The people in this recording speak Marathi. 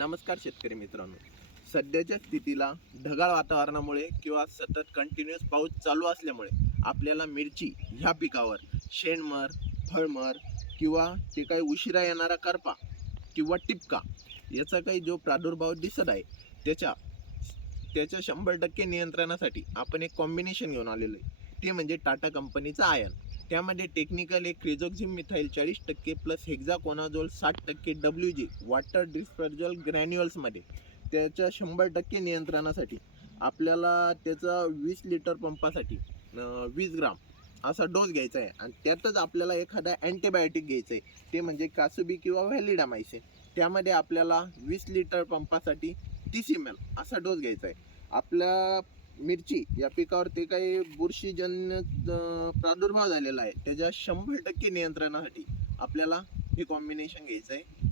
नमस्कार शेतकरी मित्रांनो. सध्याच्या स्थितीला ढगाळ वातावरणामुळे किंवा सतत कंटिन्युअस पाऊस चालू असल्यामुळे आपल्याला मिरची ह्या पिकावर शेणमर फळमर किंवा ते काही उशिरा येणारा करपा किंवा टिपका याचा काही जो प्रादुर्भाव दिसत आहे त्याच्या त्याच्या शंभर टक्के नियंत्रणासाठी आपण एक कॉम्बिनेशन घेऊन आलेलो आहे. ते म्हणजे टाटा कंपनीचं आयन त्यामध्ये टेक्निकल एक क्रिझोक्झिम मिथाईल चाळीस टक्के प्लस हेक्झाकोनाझोल साठ टक्के डब्ल्यू जी वॉटर डिस्पर्जल ग्रॅन्युअल्समध्ये त्याच्या शंभर टक्के नियंत्रणासाठी आपल्याला त्याचा वीस लिटर पंपासाठी वीस ग्राम असा डोस घ्यायचा आहे. आणि त्यातच आपल्याला एखादा अँटीबायोटिक घ्यायचं आहे. ते म्हणजे कासुबी किंवा व्हॅलिडामायसिन त्यामध्ये आपल्याला वीस लिटर पंपासाठी तीस एम एल असा डोस घ्यायचा आहे. आपल्या मिरची या पिकावर ते काही बुरशीजन्य प्रादुर्भाव झालेला आहे. त्याच्या शंभर टक्के नियंत्रणासाठी आपल्याला हे कॉम्बिनेशन घ्यायचं आहे.